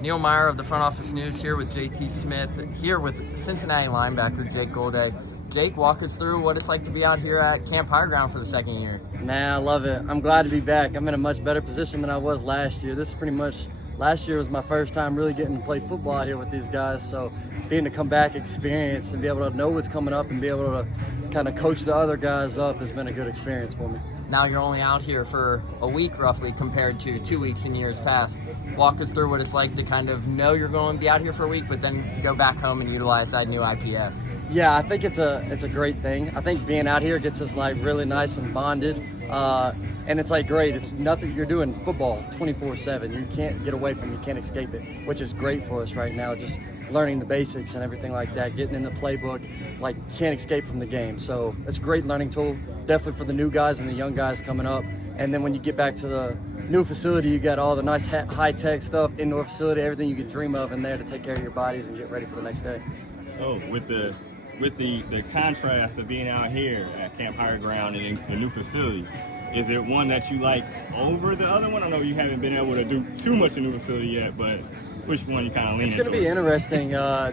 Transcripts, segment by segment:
Neil Meyer of the Front Office News here with JT Smith, here with Cincinnati linebacker Jake Golday. Jake, walk us through what it's like to be out here at Camp Higher Ground for the second year. Man, I love it. I'm glad to be back. I'm in a much better position than I was last year. This is pretty much, last year was my first time really getting to play football out here with these guys. So being to come back experience and be able to know what's coming up and be able to kind of coach the other guys up has been a good experience for me. Now you're only out here for a week roughly compared to 2 weeks in years past. Walk us through what it's like to kind of know you're going to be out here for a week, but then go back home and utilize that new IPF. Yeah, I think it's a great thing. I think being out here gets us like really nice and bonded. And it's like great. It's nothing. You're doing football 24/7. You can't get away from it. You can't escape it, which is great for us right now. Just learning the basics and everything like that, getting in the playbook, like can't escape from the game. So it's a great learning tool, definitely for the new guys and the young guys coming up. And then when you get back to the new facility, you got all the nice high-tech stuff, indoor facility, everything you could dream of in there to take care of your bodies and get ready for the next day. So with the contrast of being out here at Camp Higher Ground and in the new facility, is it one that you like over the other one? I know you haven't been able to do too much in the new facility yet, but which one you kind of lean It's going to be interesting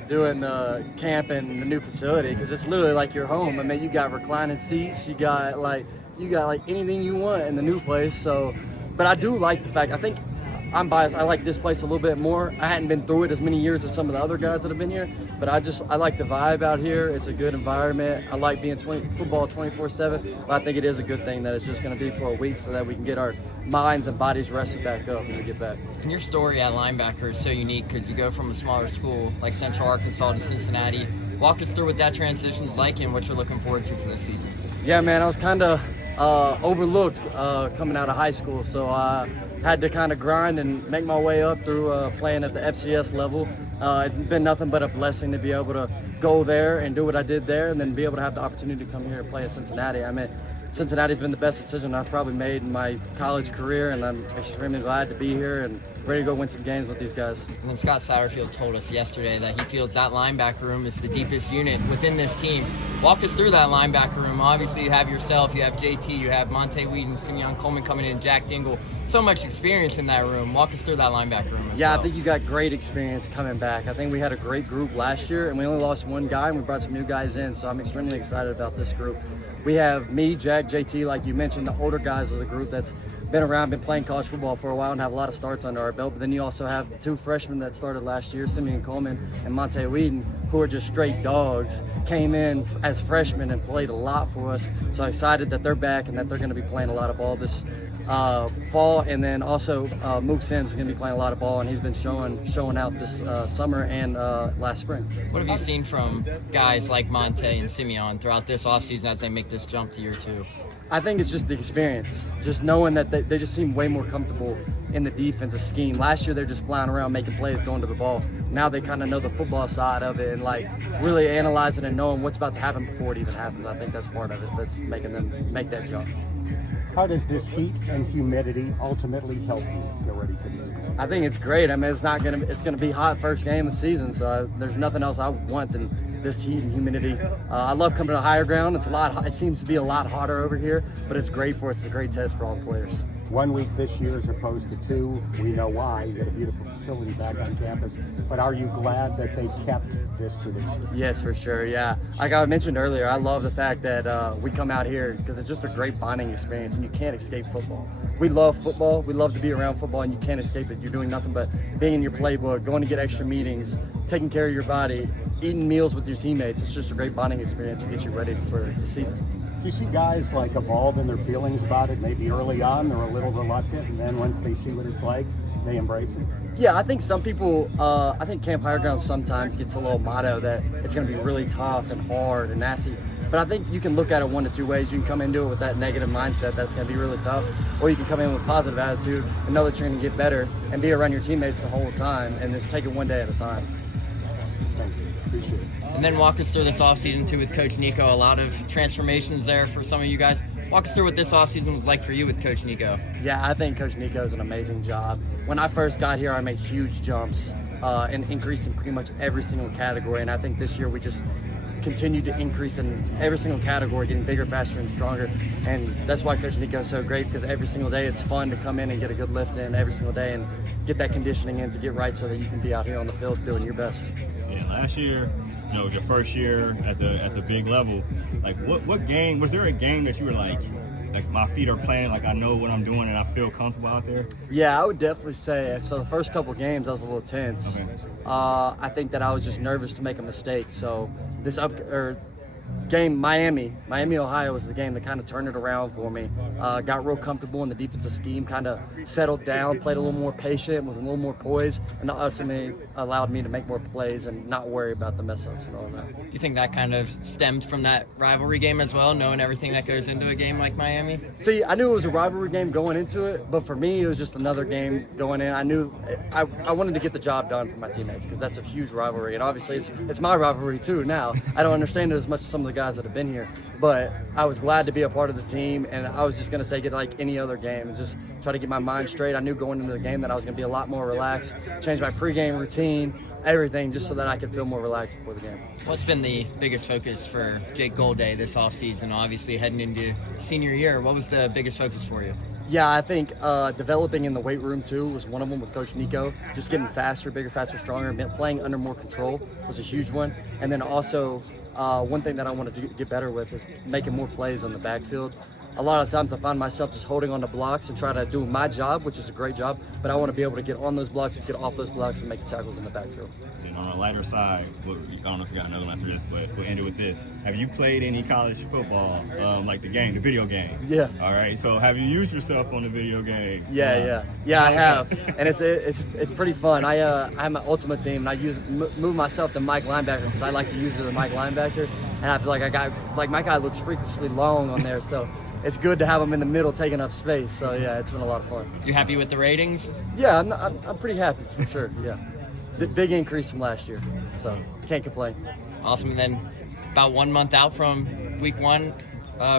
doing the camp in the new facility because it's literally like your home. I mean, you got reclining seats, you got like anything you want in the new place. So, but I do like the fact, I think I'm biased. I like this place a little bit more. I hadn't been through it as many years as some of the other guys that have been here, but I like the vibe out here. It's a good environment. I like being football 24/7, but I think it is a good thing that it's just going to be for a week so that we can get our minds and bodies rested back up when we get back. And your story at linebacker is so unique because you go from a smaller school like Central Arkansas to Cincinnati. Walk us through what that transition is like and what you're looking forward to for this season. Yeah, man, I was kind of overlooked coming out of high school, so I had to kind of grind and make my way up through playing at the FCS level. It's been nothing but a blessing to be able to go there and do what I did there and then be able to have the opportunity to come here and play at Cincinnati. I mean, Cincinnati's been the best decision I've probably made in my college career, and I'm extremely glad to be here and ready to go win some games with these guys. And then Scott Satterfield told us yesterday that he feels that linebacker room is the deepest unit within this team. Walk us through that linebacker room. Obviously, you have yourself, you have JT, you have Monte Whedon, Simeon Coleman coming in, Jack Dingle. So much experience in that room. Walk us through that linebacker room as well. I think you got great experience coming back. I think we had a great group last year, and we only lost one guy, and we brought some new guys in, so I'm extremely excited about this group. We have me, Jack, JT, like you mentioned, the older guys of the group that's been around, been playing college football for a while and have a lot of starts under our belt. But then you also have the two freshmen that started last year, Simeon Coleman and Monte Whedon, who are just straight dogs, came in as freshmen and played a lot for us. So I'm excited that they're back and that they're going to be playing a lot of ball this fall. And then also Mook Sims is going to be playing a lot of ball, and he's been showing out this summer and last spring. What have you seen from guys like Monte and Simeon throughout this offseason as they make this jump to year two? I think it's just the experience, just knowing that they just seem way more comfortable in the defensive scheme. Last year, they're just flying around making plays, going to the ball. Now they kind of know the football side of it and like really analyzing and knowing what's about to happen before it even happens. I think that's part of it that's making them make that jump. How does this heat and humidity ultimately help you get ready for the season? I think it's great. I mean, it's gonna be hot first game of the season, so there's nothing else I want than this heat and humidity. I love coming to higher ground. It seems to be a lot hotter over here, but it's great for us. It's a great test for all the players. 1 week this year as opposed to 2. We know why. You got a beautiful facility back on campus. But are you glad that they kept this tradition? Yes, for sure. Yeah. Like I mentioned earlier, I love the fact that we come out here because it's just a great bonding experience, and you can't escape football. We love football. We love to be around football, and you can't escape it. You're doing nothing but being in your playbook, going to get extra meetings, taking care of your body, eating meals with your teammates. It's just a great bonding experience to get you ready for the season. Do you see guys like evolve in their feelings about it? Maybe early on they're a little reluctant, and then once they see what it's like, they embrace it? Yeah, I think some people, I think Camp Higher Ground sometimes gets a little motto that it's going to be really tough and hard and nasty. But I think you can look at it one of two ways. You can come into it with that negative mindset that's going to be really tough, or you can come in with positive attitude and know that you're going to get better and be around your teammates the whole time and just take it one day at a time. Thank you. Appreciate it. And then walk us through this offseason too with Coach Nico. A lot of transformations there for some of you guys. Walk us through what this offseason was like for you with Coach Nico. Yeah, I think Coach Nico is an amazing job. When I first got here, I made huge jumps and increased in pretty much every single category. And I think this year we just continued to increase in every single category, getting bigger, faster, and stronger. And that's why Coach Nico is so great, because every single day it's fun to come in and get a good lift in every single day. And get that conditioning in to get right so that you can be out here on the field doing your best. Yeah, last year, you know, your first year at the big level, like what game, was there a game that you were like my feet are planted, like I know what I'm doing and I feel comfortable out there? Yeah, I would definitely say, so the first couple games I was a little tense. Okay. I think that I was just nervous to make a mistake. So this game, Miami, Ohio was the game that kind of turned it around for me. Got real comfortable in the defensive scheme, kind of settled down, played a little more patient with a little more poise, and ultimately allowed me to make more plays and not worry about the mess ups and all that. Do you think that kind of stemmed from that rivalry game as well, knowing everything that goes into a game like Miami? See, I knew it was a rivalry game going into it, but for me, it was just another game going in. I knew I wanted to get the job done for my teammates because that's a huge rivalry, and obviously it's my rivalry too now. I don't understand it as much as some of the guys that have been here, but I was glad to be a part of the team, and I was just going to take it like any other game and just try to get my mind straight. I knew going into the game that I was going to be a lot more relaxed, change my pregame routine, everything, just so that I could feel more relaxed before the game. What's been the biggest focus for Jake Golday this offseason, obviously heading into senior year? What was the biggest focus for you? Yeah, I think developing in the weight room too was one of them with Coach Nico. Just getting faster, bigger, faster, stronger, playing under more control was a huge one. And then also one thing that I wanted to get better with is making more plays on the backfield. A lot of times I find myself just holding on to blocks and try to do my job, which is a great job, but I want to be able to get on those blocks and get off those blocks and make tackles in the backfield. And on a lighter side, I don't know if you got another one after this, but we'll end it with this. Have you played any college football, like the video game? Yeah. All right, so have you used yourself on the video game? Yeah, I have, and it's pretty fun. I have my ultimate team, and I move myself to Mike linebacker because I like to use it as a Mike linebacker, and I feel like my guy looks freakishly long on there, so it's good to have him in the middle taking up space. So yeah, it's been a lot of fun. You happy with the ratings? Yeah, I'm pretty happy for sure. Yeah, big increase from last year, so can't complain. Awesome. And then about 1 month out from week 1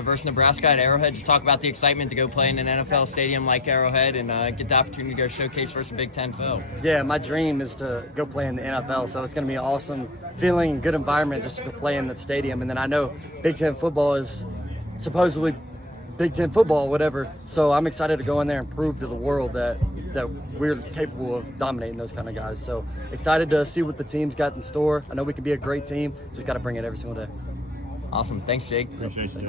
versus Nebraska at Arrowhead, just talk about the excitement to go play in an NFL stadium like Arrowhead and get the opportunity to go showcase versus Big Ten foe. Yeah, my dream is to go play in the NFL, so it's going to be an awesome feeling and good environment just to go play in the stadium. And then I know Big Ten football is supposedly Big Ten football, whatever. So I'm excited to go in there and prove to the world that we're capable of dominating those kind of guys. So excited to see what the team's got in store. I know we can be a great team. Just got to bring it every single day. Awesome. Thanks, Jake. Appreciate you.